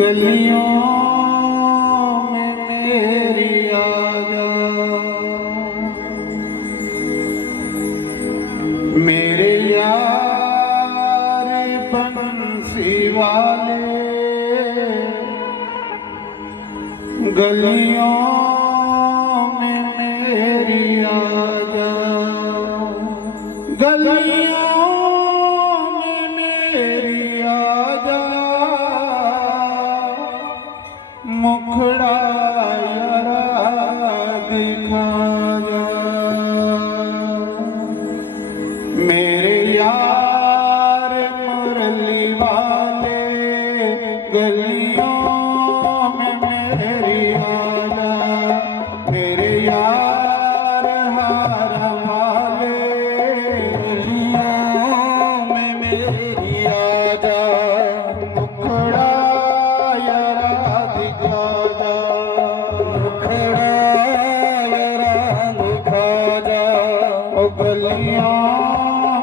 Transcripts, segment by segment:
गलियों में मेरी आजा, मेरे यार बंसी वाले। गलियों में मेरी आजा, गलियों में मेरी आजा, मुखड़ा यारा दिखा जा। मेरे यार मुरली वाले, गलियों में मेरी आजा, मेरे यार हार वाले, गलियों में मेरी आजा, मुखड़ा यारा दिखा जा, मुखड़ा यारा दिखा जा। ओ गलियों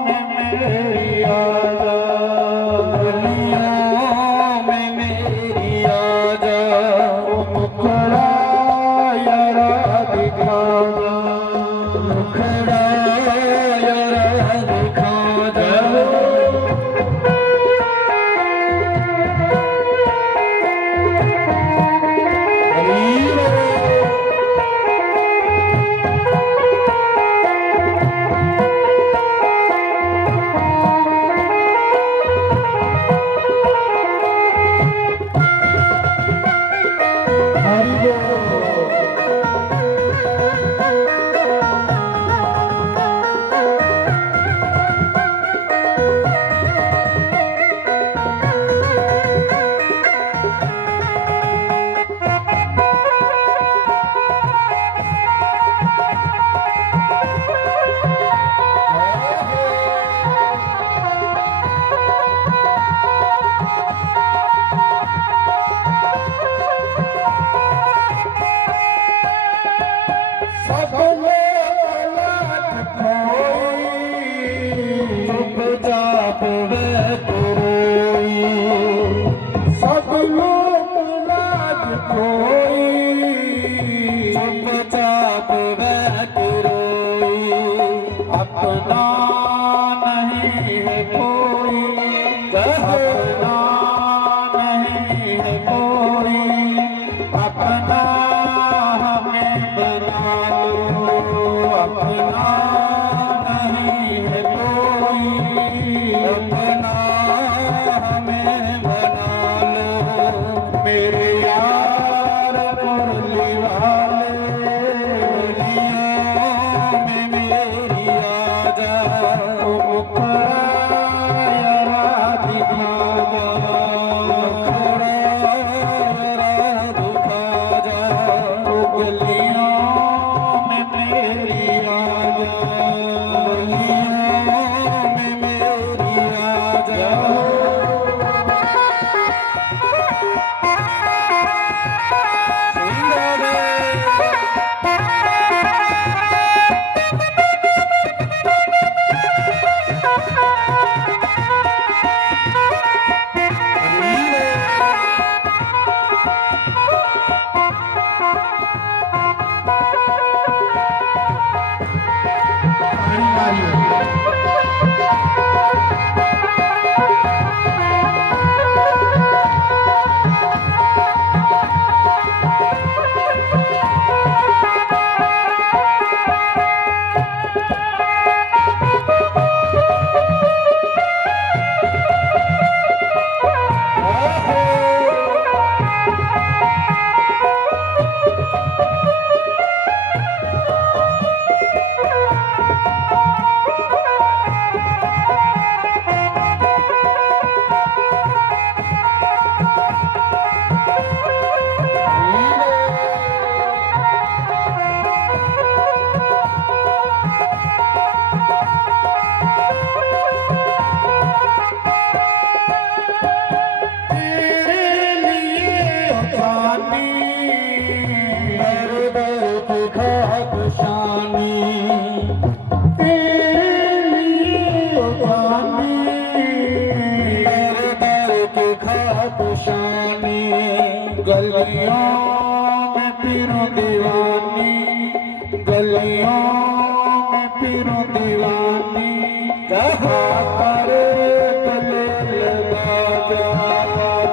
में मेरी आजा, गलियों में मेरी आजा, ओ मुखड़ा यारा दिखा जा, मुखड़ा यारा दिखा जा। चुपचाप बैठ रोई, सब लोग लाज खोई, चुपचाप बैठ रोई। अपना नहीं है कोई, अपना नहीं है कोई, अपना हमें बना लो, अपना नहीं है कोई, अपना हमें बना लो। मेरे यार मुरली वाले, गलियों में मेरी आजा, ओ मुखड़ा यारा दिखा जा, मुखड़ा यारा दिखा जा। ओ गलियों में मेरी आजा, गलियों में मेरी आजा। गलियों में फिरूं दीवानी, गलियों में फिरूं दीवानी, जहाँ पर गले लगा जा,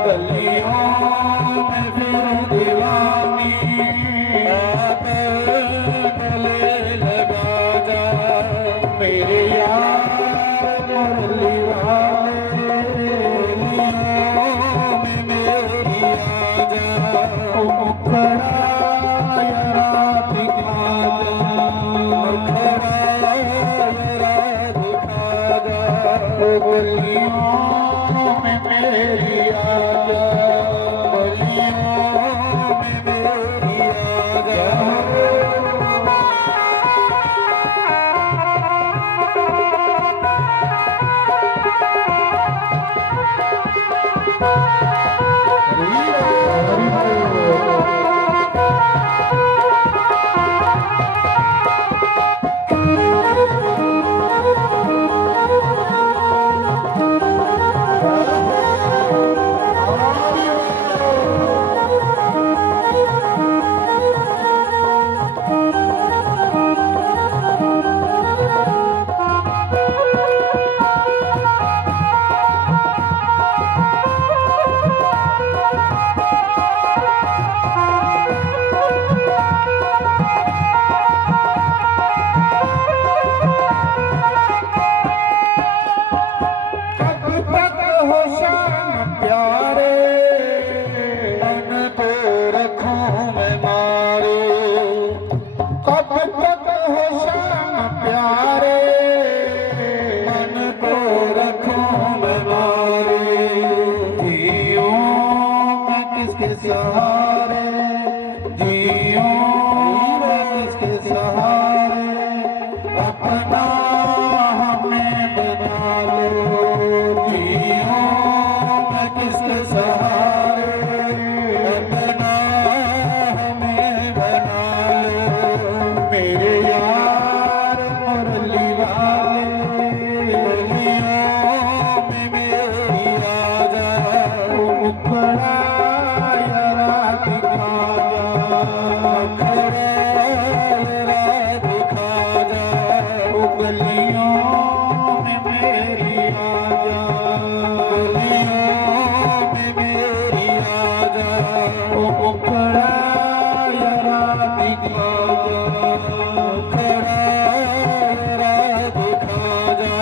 गलियों में फिरूं दीवानी, गले लगा जा, मेरे यार मुरली वाले, में मेरी आजा, मुखड़ा यारा दिखा जा, मुखड़ा यारा दिखा जा, गलियों में मेरी आजा, गलियों में मेरी आजा। सहारे जियो किसके सहारे, अपना हमें बना लो, जियो किसके सहारे, अपना हमें बना लो, मेरे यार मुरली वाले, गलियों में मेरी आजा, मुखड़ा गलियों में मेरी आजा, गलियों में मेरी आजा, मुखड़ा यारा दिखा जा, मुखड़ा यारा दिखा जा।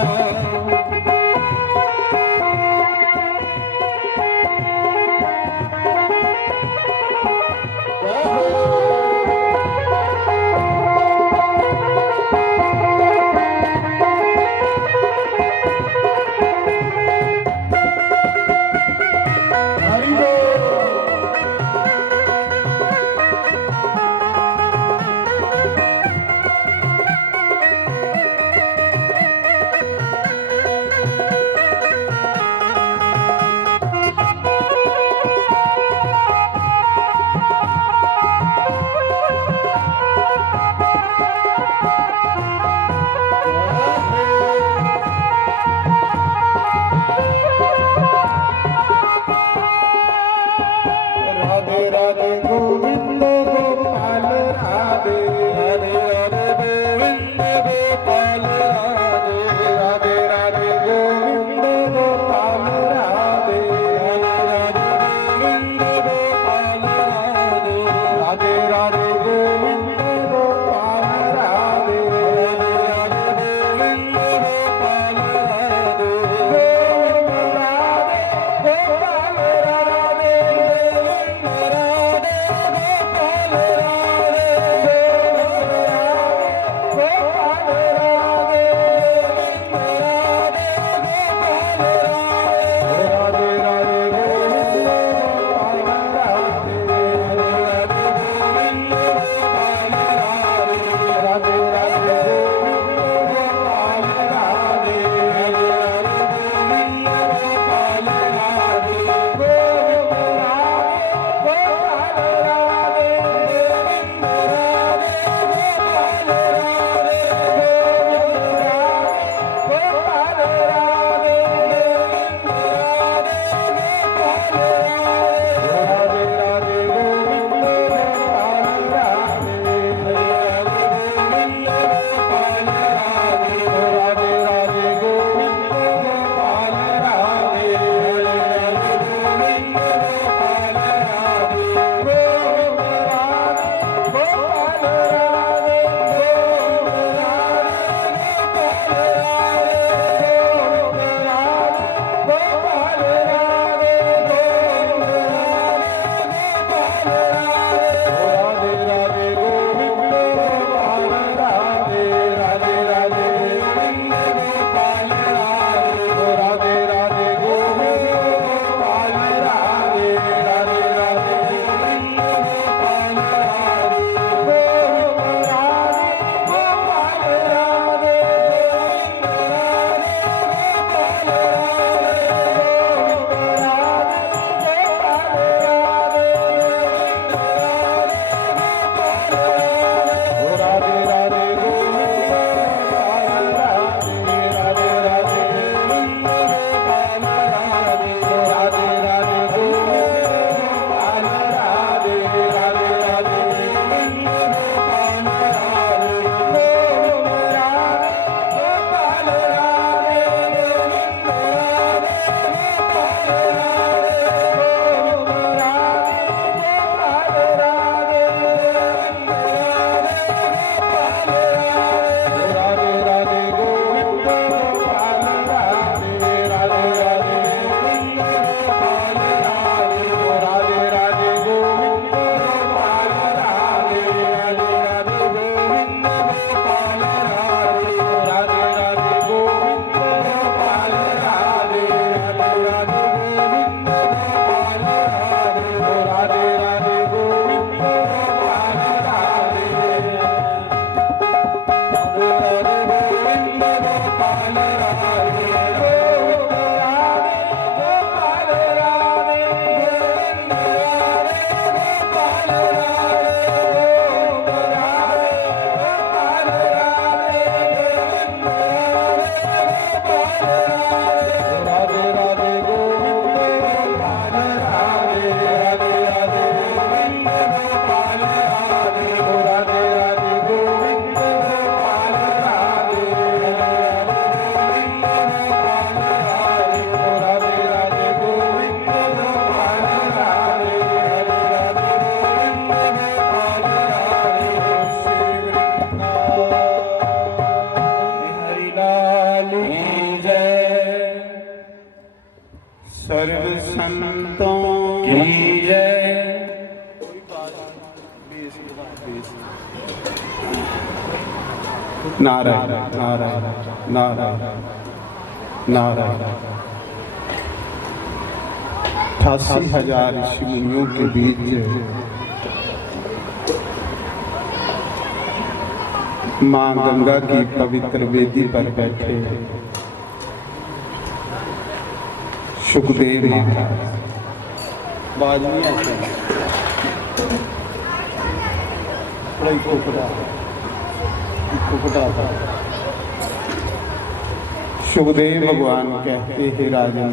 सर्व संतों की जय। नारायण नारायण नारायण नारायण। 88,000 ऋषि मुनियों के बीच मां गंगा की पवित्र वेदी पर बैठे सुखदेव महाराज। बाज नहीं आती था। सुखदेव भगवान कहते हैं राजन,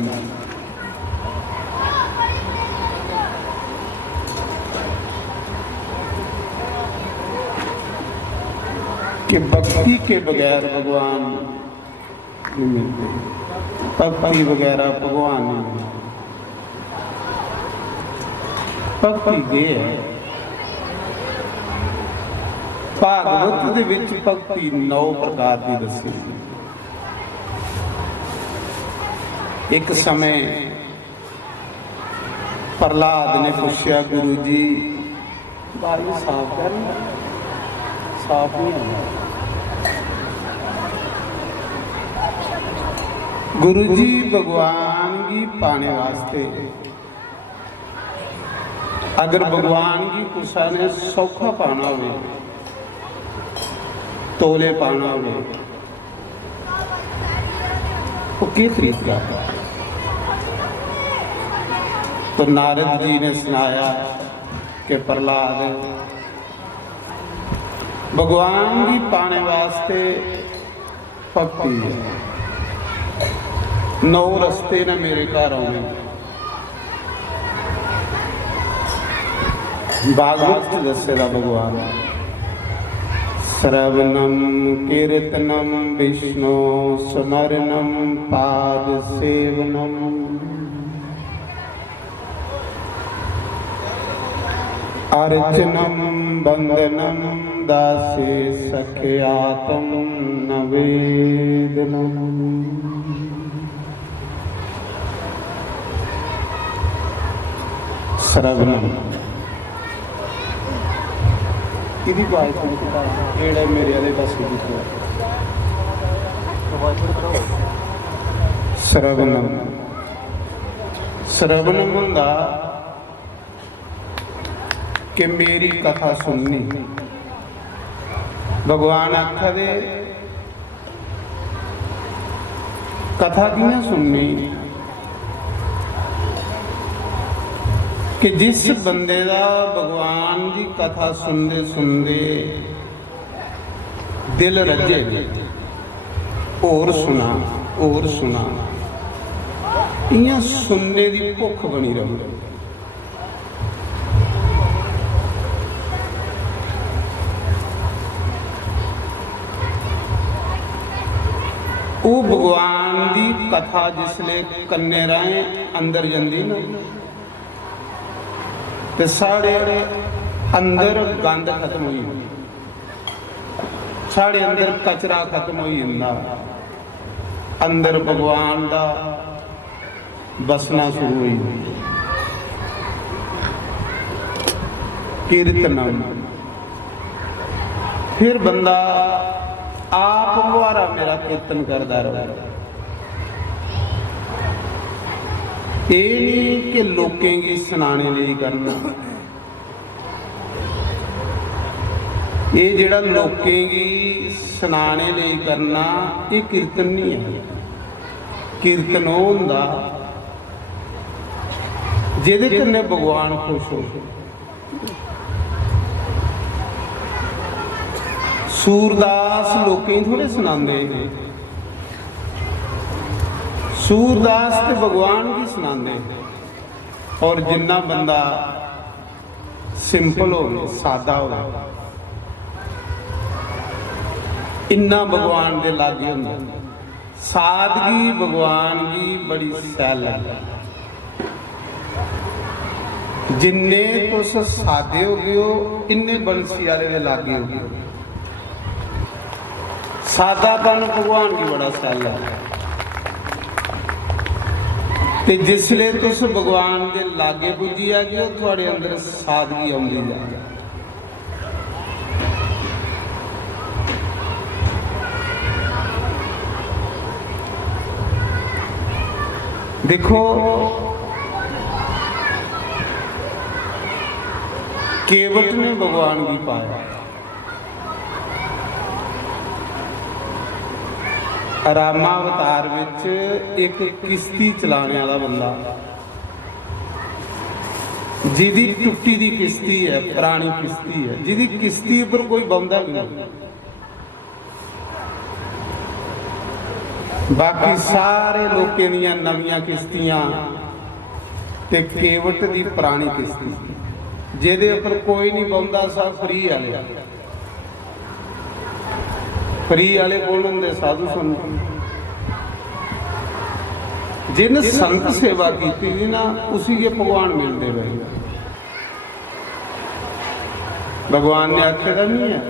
कि भक्ति के बगैर भगवान नहीं मिलते, भक्ति वगैरह भगवान नहीं मिलते। भक्ति ये है, भागवत दे विच भक्ति 9 प्रकार की दसी। एक समय प्रहलाद ने पूछा, गुरु जी बाल साफ करना, साफ नहीं है। गुरु जी भगवान की पाने वास्ते अगर भगवान की कुसा ने सौखा पाना हो, तोले पाना हो, तो किस तरीका? तो नारद जी ने सुनाया कि प्रहलाद भगवान की पाने वास्ते भक्ति है। 9 रस्ते ने मेरे घर आने। भागवत दसेगा भगवान, श्रवणम कीर्तनम विष्णु स्मरणम पाद सेवनम अर्चनम वंदनम दासे सख्यातम नवेदनम। श्रवणम किदी बात एड़ा मेरे वाले पास श्रवणम श्रवणम हुंदा कि मेरी कथा सुननी। भगवान आखा दे कथा कियां सुननी कि जिस बंदे का भगवान की कथा सुनते सुनते दिल रजे, और सुना इयां सुनने की भुख बनी रहे। वो भगवान की कथा जिसले कन्ने राहें अंदर जाती ना, ते साढ़े अंदर गंद खत्म हो, साढ़े अंदर कचरा खत्म हो जाता, अंदर भगवान का बसना शुरू हो। कीर्तनम फिर बंदा आप द्वारा मेरा कीर्तन करता रहे। ये नहीं कि लोकें की सुनाने लिए करना, ये जिहड़ा लोकें की सुनाने लिए करना ये कीर्तन नहीं है। कीर्तन वो हुंदा जिहदे कन्नै भगवान खुश हो। सूरदास लोकें थोड़े सुनाते, सूरदास तो भगवान की सुनाते। और जिन्ना बंदा सिंपल हो, सादा हो, इन्ना भगवान के लागे होंदा। सादगी भगवान की बड़ी सैल है। जिन्ने तुस सादे हो गए हो, इन्ने बंसी वाले के लागे हो गए। सादापन भगवान की बड़ा सैल है। ਤੇ ਜਿਸਲੇ ਤੁਸ ਭਗਵਾਨ ਦੇ ਲਾਗੇ ਪੁੱਜੀ ਆ ਗਏ ਉਹ ਤੁਹਾਡੇ ਅੰਦਰ ਸਾਦਗੀ ਆਉਂਦੀ ਜਾਂਦੀ। देखो केवट ने भगवान की पाया, रामावतार विच एक किश्ती चलाने वाला बंदा जिहदी टुट्टी दी किश्ती है, पुरानी किश्ती है, जिहदी किश्ती पर कोई बंदा नहीं, बाकी सारे लोगों दियां नवीं किश्तियां ते केवट दी पुरानी किश्ती जिहदे उपर कोई नहीं बौंदा, सब फ्री वाले। फ्री वाले कौन होंदे? साधु संत। जिन संत सेवा की ना उसी के भगवान मिलते रहे। भगवान ने आखेगा नहीं है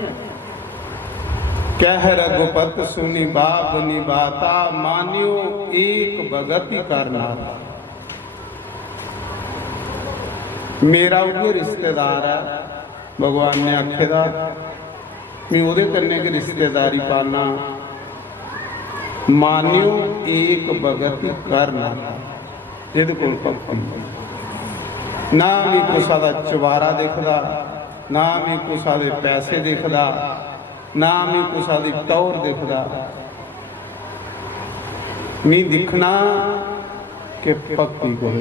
कह रघुपत सुनी बाप निभाता, मान्यो एक भगति करना। मेरा वो रिश्तेदार है, भगवान ने आखेगा मैं वो कन्ने की रिश्तेदारी पाना, मान्यो एक भगति करना। जिद कोल ना भी कुसा दा चवारा दिखदा, ना भी कुसा दे पैसे दिखदा, ना भी कुसा दी टौर दिखदा, नहीं दिखना कि भक्ति को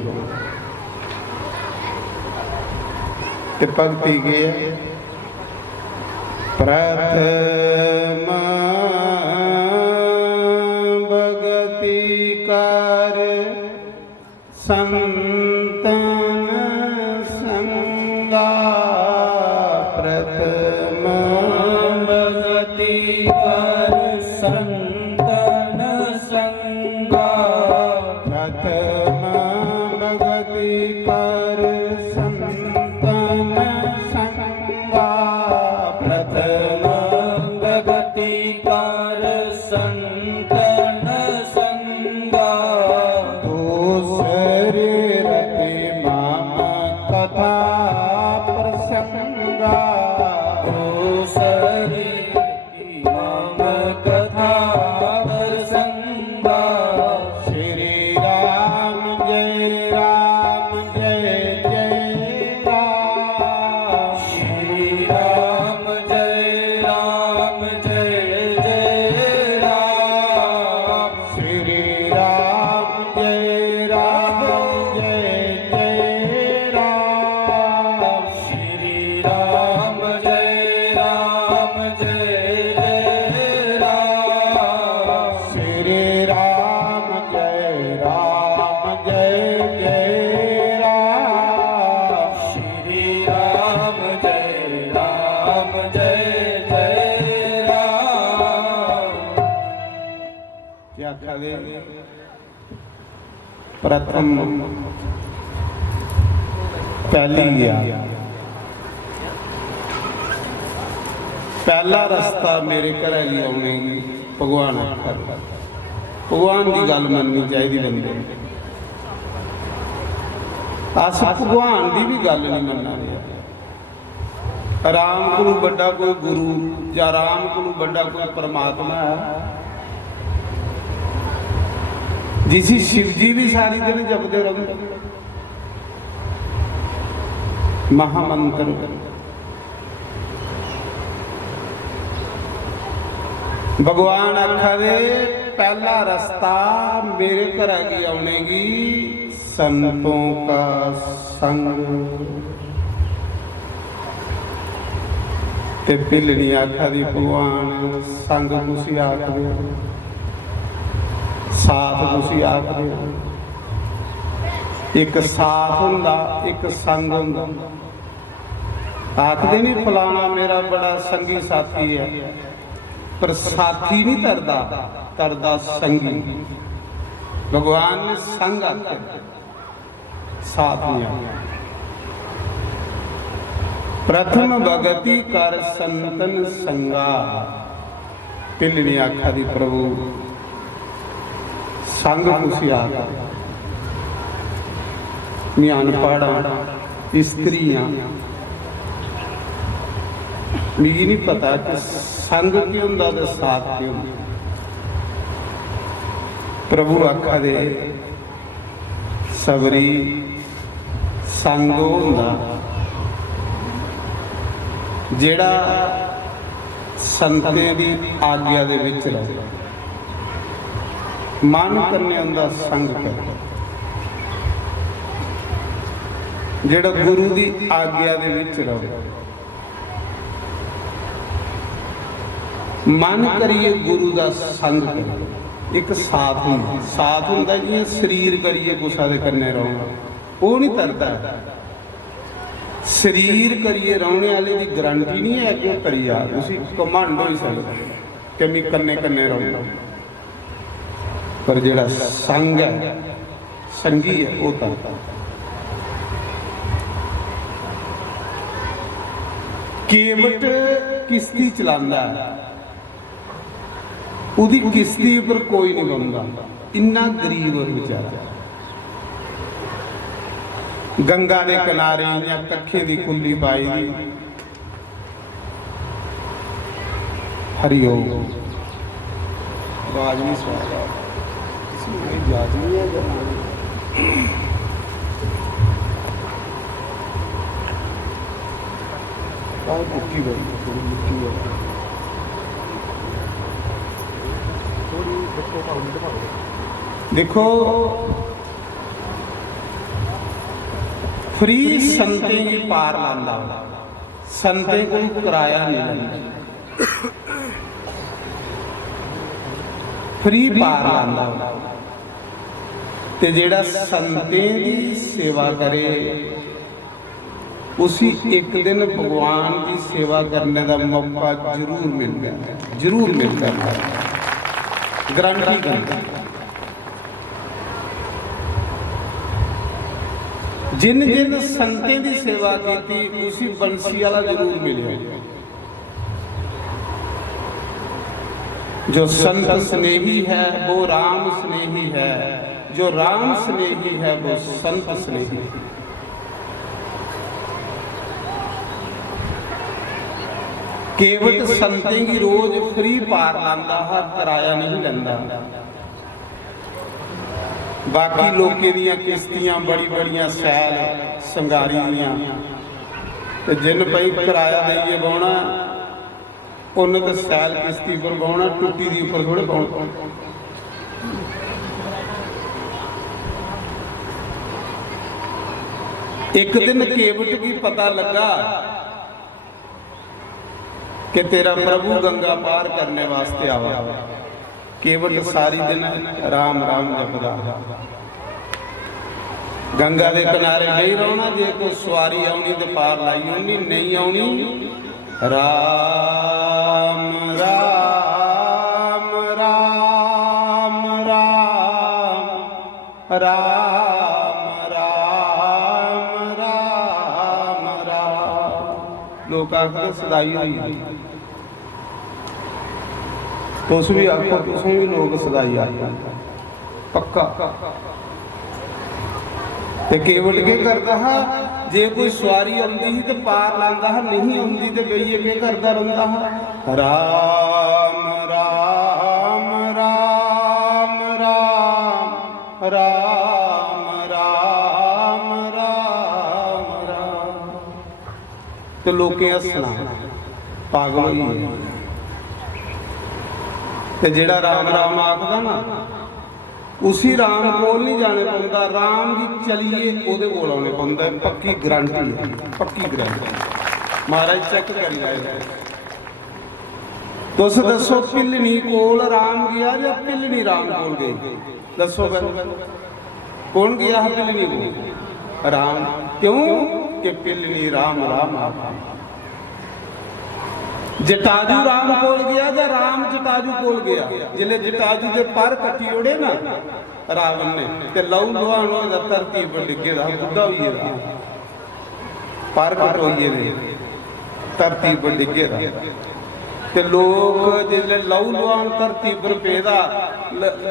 ते भक्ति के प्रथम भगति कर संतन संगा, प्रथम भगति कर संतन संगा, प्रथम भगति कर संतन संगा, प्रथम भगति कर संतन संगा, दूसरे रति माम कथा प्रसंगा, दूसरे माम कथा प्रसंगा। श्री राम जय राम जय जय राम, श्री राम जय राम जय जय राम, श्री राम जय राम जय जय राम, श्री राम जय राम जय जय राम, श्री राम जय राम जय जय राम, श्री राम जय राम जय जय राम। क्या कहे? प्रथम पहली गया, पहला रास्ता मेरे घर ही आने भगवान भगवान की गल मननी चाहिए बंदे। अस भगवान की भी गल नहीं मनना रहा। राम को बड़ा कोई गुरु या राम को बड़ा कोई परमात्मा है, जिसी शिव जी भी सारी दिन जपते रहो महामंत्र। भगवान आखा दे पहला रास्ता मेरे घर की आनेगी संतों का संग। ते भिलनी आखा दी भगवान संग कुसी आखदे, साथ कुसी आखदे। एक साथ हुंदा एक संग हुंदा। आखदे नहीं फलाना मेरा बड़ा संगी साथी है, पर साथी नहीं तरदा, तरदा संगी। भगवान ने संग आखे, साथ नहीं आखे। प्रथम भगति कर संतन संगा। भिलनी आखा दी प्रभु संग कुसी आखा। मैं अनपढ़ स्त्री हाँ, मिगी नहीं पता कि संग की हुंदा ते साथ की हुंदा। प्रभु आखा दे सबरी संग हुंदा जेड़ा संतें दी आग्या दे विच रहे, मन करने हुंदा संग कर, जेड़ा गुरु दी आग्या दे विच रहे। मन करिए गुरु दा संग करिए, एक साथ हुंदा, साथ हुंदा जियां शरीर करिए कुसा दे कन्ने रहो, वो नहीं तरदा। शरीर करिए रौने वाले की गारंटी नहीं है कि करी जा, तुसीं घमंड हो सकदा कि मैं कन्ने कन्ने रहूंगा, पर जेड़ा संग है, संगी है, वो तरदा। केवट किश्ती चलांदा है, उदी किश्ती पर कोई नहीं बनता, इन्ना गरीब है बेचारा। गंगा के किनारे या कखे की कुल्ली पाई दी, हरिओम आवाज नहीं सुन रहा, इजाज नहीं है मुट्ठी भाई थोड़ी मुट्ठी है देखो। फ्री संते की पार लांदा, संते को किराया नहीं लेंदा, फ्री पार लांदा। ते जेड़ा संते की सेवा करे उसी एक दिन भगवान की सेवा करने का मौका जरूर मिल गया, जरूर मिल गया, गारंटी करता। जिन जिन संतें की सेवा की उसी बंसी वाला जरूर मिले। जो संत स्नेही है वो राम स्नेही है, जो राम स्नेही है वो संत स्नेही है। केवट संतें की रोज फ्री पार लांदा है, किराया नहीं लेंदा। बाकी लोके दियां किश्तियां बड़ी बड़ियां सैल संगारी दियां ते जिन पई किराया देइए बाउणा, उन्हें तो सैल किश्ती पर बाउणा, टुट्टी दी उपर थोड़े बाउणा। एक दिन केवट की पता लगा कि तेरा प्रभु गंगा पार करने वास्ते आवा। केवट सारी दिन राम राम जपदा, गंगा के किनारे नहीं रहना, जे कोई सवारी आनी तो पार लाई आनी, नहीं आनी राम राम राम राम राम राम राम राम। लोग आखते सदाई हुई, तुस भी आखो, तुम भी लोग सदाई आ पक्का। ते केवट के करता हा, जे कोई सवारी आती ही तो पार लांदा हा, नहीं आती तो बेइए के करता रहिंदा हा। राम राम राम राम राम राम राम राम। तो लोके हसना पागल ही ते जेड़ा राम राम आखदा ना, उसी राम कोल नहीं जाने पौंदा, राम जी चलिए ओदे कोल आने पौंदा। पक्की गारंटी है, पक्की गारंटी। महाराज चेक करी आए, तुस दसो पिलनी कोल राम गया या पिलनी राम कोल गई? दसो कौन गया है पिलनी को? राम। क्यों कि पिलनी राम राम आखा। जटाजू राम कोल गया या राम जटाजू कोल गया? जिले जटाजू के पर कट्टी उड़े ना रावण ने, ते लहू लुहान होया धरती पर डिगे दा, बुढ़ा होइए दा, पर कटोइए ने धरती पर डिगे दा। ते लोग जिले लहू लुहान धरती पर पेदा,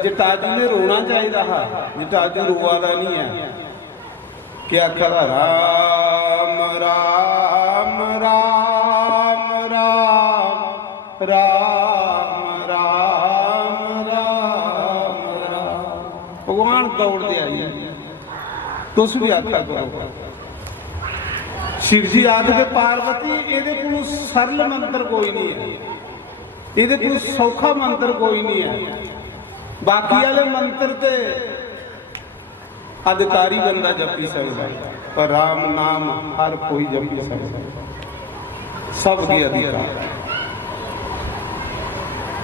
जटाजू ने रोना चाहिए हा, जटाजू रोआ दा नहीं है। क्या खरा राम राम राम राम राम राम राम राम। भगवान दौड़ते आइए, तुस भी आख्या करो। शिव जी आखदे पार्वती ਇਹਦੇ ਕੋਲ सरल मंत्र कोई नहीं है, ਇਹਦੇ ਕੋਲ सौखा मंत्र कोई नहीं है। बाकी वाले मंत्र ते अधिकारी बंदा जपी सकता है, पर राम नाम हर कोई जपी सकता है, सबके अधिकार।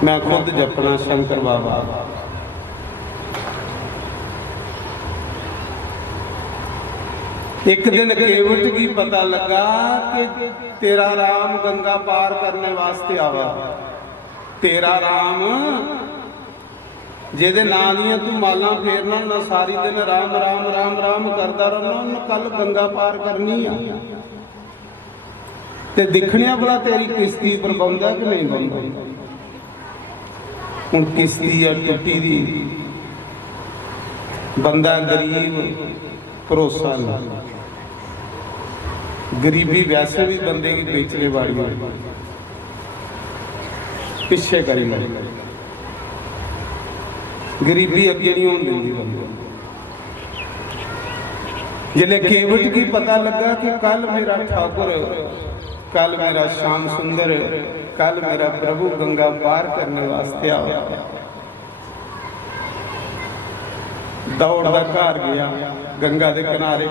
मैं खुद जपना शंकर बाबा। एक दिन केवट की पता लगा कि तेरा राम गंगा पार करने वास्ते आवा। तेरा राम ਜਿਹਦੇ ਨਾਂ ਦੀਆਂ ਤੂੰ ਮਾਲਾਂ ਫੇਰਨਾ ਨਾ, ਸਾਰੀ ਦਿਨ ਰਾਮ ਰਾਮ ਰਾਮ ਰਾਮ ਕਰਦਾ ਰਹਿਣਾ, ਉਹਨੂੰ ਕੱਲ ਗੰਗਾ ਪਾਰ ਕਰਨੀ ਆ। ਤੇ ਦਿਖਣਿਆ ਭਲਾ ਤੇਰੀ ਕਿਸ਼ਤੀ ਪਰ ਪਾਉਂਦਾ ਕਿ ਨਹੀਂ ਪਾਉਂਦਾ। ਹੁਣ ਕਿਸ਼ਤੀ ਆ ਟੁੱਟੀ ਦੀ, ਬੰਦਾ ਗਰੀਬ, ਭਰੋਸਾ ਨਹੀਂ। गरीबी वैसे भी बंदे की बेचने वाली पिछे करी मरी, गरीबी अगे नहीं होने देती बंदे। जिले केवट की पता लगा कि कल मेरा ठाकुर, कल मेरा श्याम सुंदर, कल मेरा प्रभु गंगा पार करने वास्ते आया, दौड़दा घर गया, गंगा के किनारे